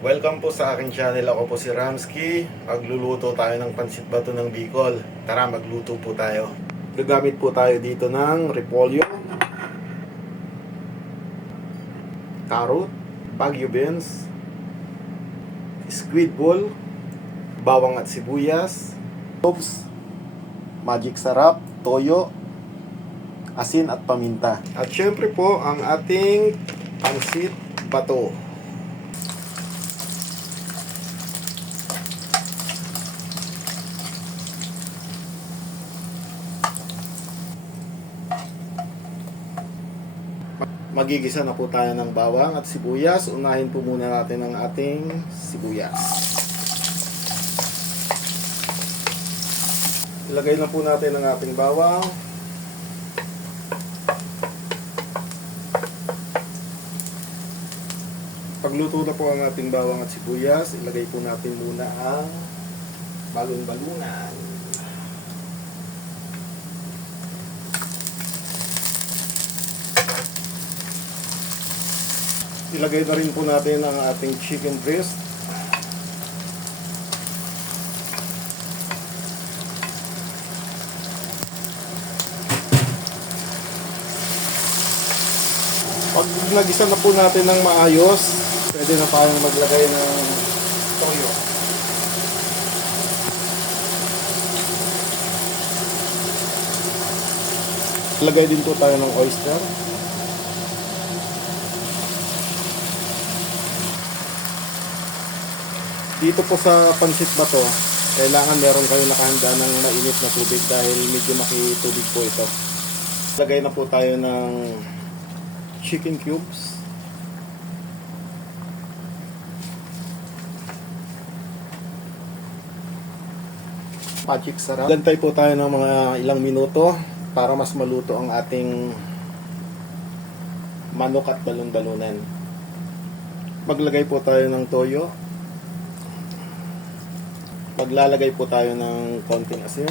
Welcome po sa aking channel. Ako po si Ramsky. Magluluto tayo ng pansit bato ng Bicol. Tara, magluto po tayo. Gagamit po tayo dito ng repolyo, carrot, baguio beans, squid ball, bawang at sibuyas, cloves, magic sarap, toyo, asin at paminta. At syempre po ang ating pansit bato. Magigisa na po tayo ng bawang at sibuyas. Unahin po muna natin ang ating sibuyas. Ilagay na po natin ang ating bawang. Pagluto na po ang ating bawang at sibuyas, ilagay po natin muna ang balon-balunan. Ilagay na rin po natin ang ating chicken breast. Pag nagisa na po natin ng maayos, pwede na tayong maglagay ng toyo. Ilagay din po tayo ng oyster. Dito po sa pansit bato, kailangan meron kayo nakahanda ng mainit na tubig dahil medyo makitubig po ito. Lagay na po tayo ng chicken cubes. Magic sarap. Gantay po tayo ng mga ilang minuto para mas maluto ang ating manok at balon-balunan. Maglagay po tayo ng toyo. Maglalagay po tayo ng konting asin.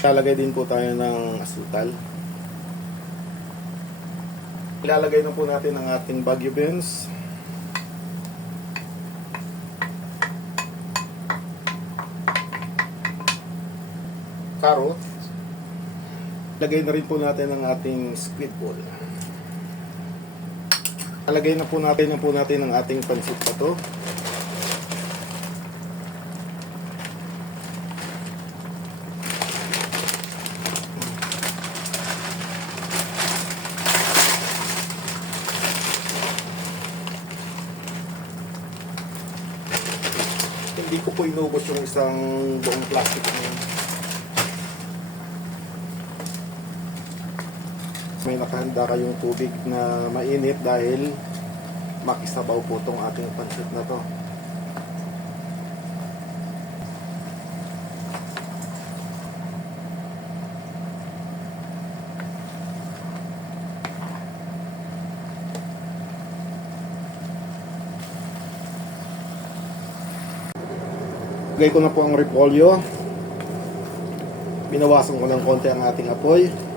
Lalagay din po tayo ng asukal. Ilalagay na po natin ang ating baguio beans. Carrot. Lagay na rin po natin ang ating squid ball. Alagay na po natin ang ating pansit bato. Hindi ko po inubos yung isang buong plastic na yun. May nakahanda kayong tubig na mainit dahil makisabaw po itong ating pansit na to. Lagay ko na po ang repolyo. Binawasan ko ng konti ang ating apoy.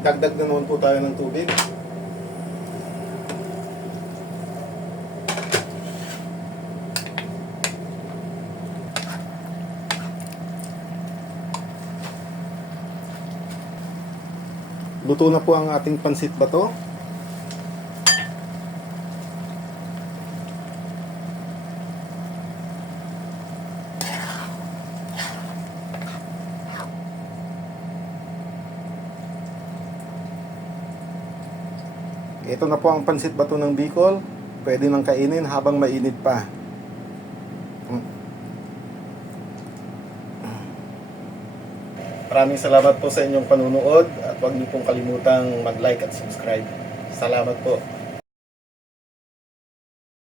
Dagdag na naman po tayo ng tubig. Luto na po ang ating pansit bato. Ito na po ang pansit bato ng Bicol. Pwede nang kainin habang mainit pa. Maraming salamat po sa inyong panunood at huwag niyo pong kalimutang mag-like at subscribe. Salamat po.